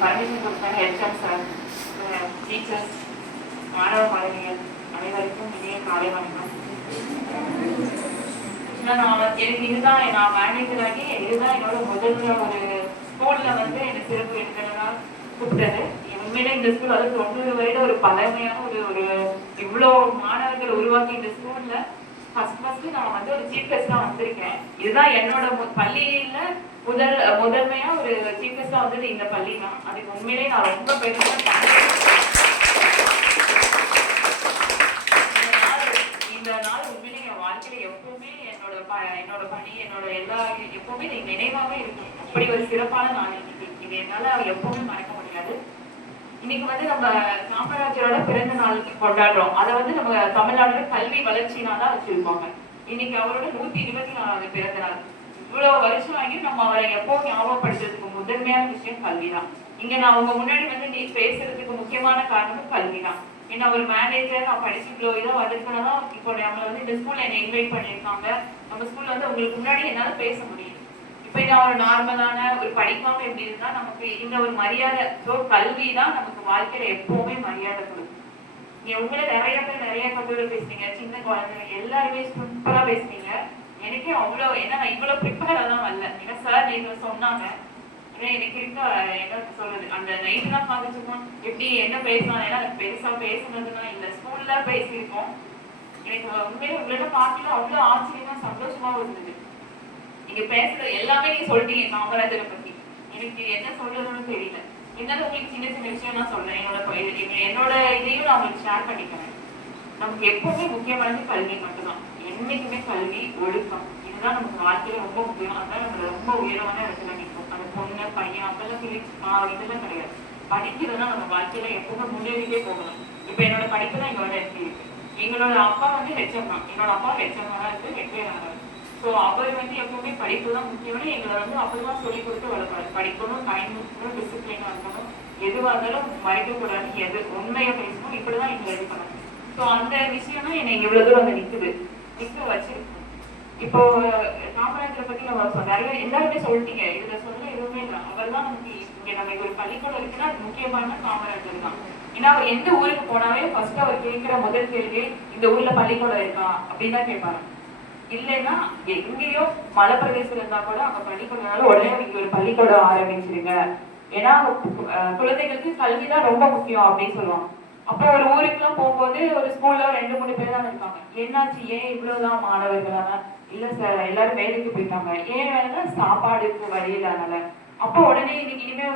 Permission கொடுத்தாங்க HM sir, teachers, மாணவ மாணவிகள் அனைவருக்கும் இனிய காலை வணக்கம். எனக்கு இதுதான் நான் மேனேஜர் ஆகி இதுதான் என்னோட முதல் ஒரு ஸ்கூல்ல வந்து எனக்கு சிறப்பு விருந்தினரா கூப்பிட்டது. உண்மையிலே இந்த ஸ்கூல் அது 90 வருட ஒரு பழமையான ஒரு இவ்வளோ மாணவர்கள் உருவாக்கி இந்த ஸ்கூல்ல ஃபர்ஸ்ட் நான் வந்து ஒரு சீஃப் கெஸ்டா வந்திருக்கேன். இதுதான் என்னோட பள்ளியில முதன்மையா ஒரு சீஃப் கெஸ்டா வந்தது இந்த பள்ளி தான். அதுக்கு உண்மையிலே நான் ரொம்ப பெருமையா இந்த நாள் உண்மையிலே என் வாழ்க்கையில எப்பவுமே என்னோட பணி என்னோட எல்லா எப்பவுமே நினைவாவே இருக்கும். அப்படி ஒரு சிறப்பான நாள் இன்னைக்கு. இது என்னால எப்பவுமே மறக்க முடியாது. இன்னைக்கு வந்து நம்ம காமராஜரோட பிறந்த நாள் கொண்டாடுறோம். அதை வந்து நம்ம தமிழ்நாட்டோட கல்வி வளர்ச்சினாதான் வச்சிருப்பாங்க. இன்னைக்கு அவரோட 124வது பிறந்த நாள். இவ்வளவு வருஷம் ஆகி நம்ம அவரை எப்பவும் ஞாபகப்படுத்துறதுக்கு முதன்மையான விஷயம் கல்விதான். இங்க நான் உங்க முன்னாடி வந்து நீ பேசுறதுக்கு முக்கியமான காரணமும் கல்விதான். ஏன்னா ஒரு மேனேஜர் நான் படிச்சு இவ்வளோ இதாக வந்திருக்கதான் இப்போ நம்மளை வந்து இந்த ஸ்கூல்ல என்னை இன்வைட் பண்ணியிருக்காங்க. நம்ம ஸ்கூல்ல வந்து உங்களுக்கு முன்னாடி என்னால பேச முடியும். இப்போ நான் ஒரு நார்மலான ஒரு படிக்காம எப்படி இருந்தா நமக்கு இந்த ஒரு மரியாதை. ஸோ கல்வி தான் நமக்கு வாழ்க்கையில எப்பவுமே மரியாதை கொடுக்கும். நீங்க உண்மையில நிறைய பேர் நிறைய கல்லூரியில் பேசுனீங்க, சின்ன குழந்தைங்க எல்லாருமே சூப்பரா பேசுனீங்க. எனக்கே அவ்வளோ ஏன்னா நான் இவ்வளோ ப்ரிப்பேர் தான் வரல. ஏன்னா சார் நீங்க சொன்னாங்க. எனக்கு இருக்க என்ன சொல்றது அந்த நைட்டு தான் பாத்துருக்கோம் எப்படி என்ன பேசலாம். ஏன்னா பெருசா பேசுனதுன்னா இந்த ஸ்கூல்ல பேசியிருக்கோம். எனக்கு உண்மையில உங்களோட பார்க்கல அவ்வளவு ஆச்சரியமா சந்தோஷமாவும் இருந்தது. நீங்க பேசுறது எல்லாமே நீங்க சொல்லிட்டீங்க காமராஜரை பத்தி. எனக்கு என்ன சொல்றதுன்னு தெரியல. இருந்தாலும் உங்களுக்கு சின்ன சின்ன விஷயம் நான் சொல்றேன். என்னோட இதையும் நான் உங்களுக்கு ஷேர் பண்ணிக்கிறேன். நமக்கு எப்பவுமே முக்கியமானது கல்வி மட்டும்தான். என்னைக்குமே கல்வி ஒழுக்கம் இதுதான் நமக்கு வாழ்க்கையில ரொம்ப முக்கியம். அதான் நம்ம ரொம்ப உயரமான இடத்துல நிற்கும். அந்த பொண்ணு பையன் அப்பெல்லாம் இதெல்லாம் கிடையாது. படிக்கிறதுதான் நம்ம வாழ்க்கையில எப்பவுமே முன்னேறிட்டே போகணும். இப்ப என்னோட படிப்பு தான் எங்களோட இருக்கு. எங்களோட அப்பா வந்து ஹெச்எம் தான். என்னோட அப்பா ஹெச்எம் தான் இருக்கு, ஹெட்வேர் ஆனாரு. ஸோ அவர் வந்து எப்பவுமே படிப்பு தான் முக்கியம்னு எங்களை வந்து அப்படிதான் சொல்லி கொடுத்து வளர்ப்பாரு. படிக்கணும், டைம் இருக்கணும், டிசிப்ளினா இருக்கணும், எதுவாக இருந்தாலும் மறைக்கக்கூடாது, எது உண்மையை பேசணும், இப்படிதான் எங்களை இது பண்ணணும். ஸோ அந்த விஷயம் தான் என்னை இவ்வளவு தூரம் வந்து நிக்க வச்சிருக்கு. இப்போ காமராஜரை பத்தி நம்ம நிறைய எல்லாருமே சொல்லிட்டீங்க. இதுல சொல்ல எதுவுமே இல்லை. அவர் தான் நமக்கு இங்க நம்ம ஒரு பள்ளிக்கூடம் இருக்குன்னா அது முக்கியமான காமராஜர் தான். ஏன்னா அவர் எந்த ஊருக்கு போனாவே ஃபர்ஸ்ட் அவர் கேட்கிற முதல் கேள்வி இந்த ஊர்ல பள்ளிக்கூடம் இருக்கா அப்படின்னு தான் கேட்பாரு. இல்லைன்னா எங்கேயோ மலை பிரதேசம் இருந்தா கூட அங்க பள்ளிக்கூடம் உடனே இங்க ஒரு பள்ளிக்கூடம் ஆரம்பிச்சிருங்க. ஏன்னா குழந்தைகளுக்கு கல்விதான் ரொம்ப முக்கியம் அப்படின்னு சொல்லுவாங்க. அப்போ ஒரு ஊருக்குலாம் போகும்போது ஒரு ஸ்கூல்ல 2-3 பேர் தான் இருக்காங்க. என்னாச்சு, ஏன் இவ்வளவுதான் மாணவர்களான? இல்ல சார் எல்லாரும் வேலைக்கு போயிட்டாங்க. ஏன் வேலைன்னா சாப்பாடுக்கு வழியிலானால. அப்போ உடனே இனிமே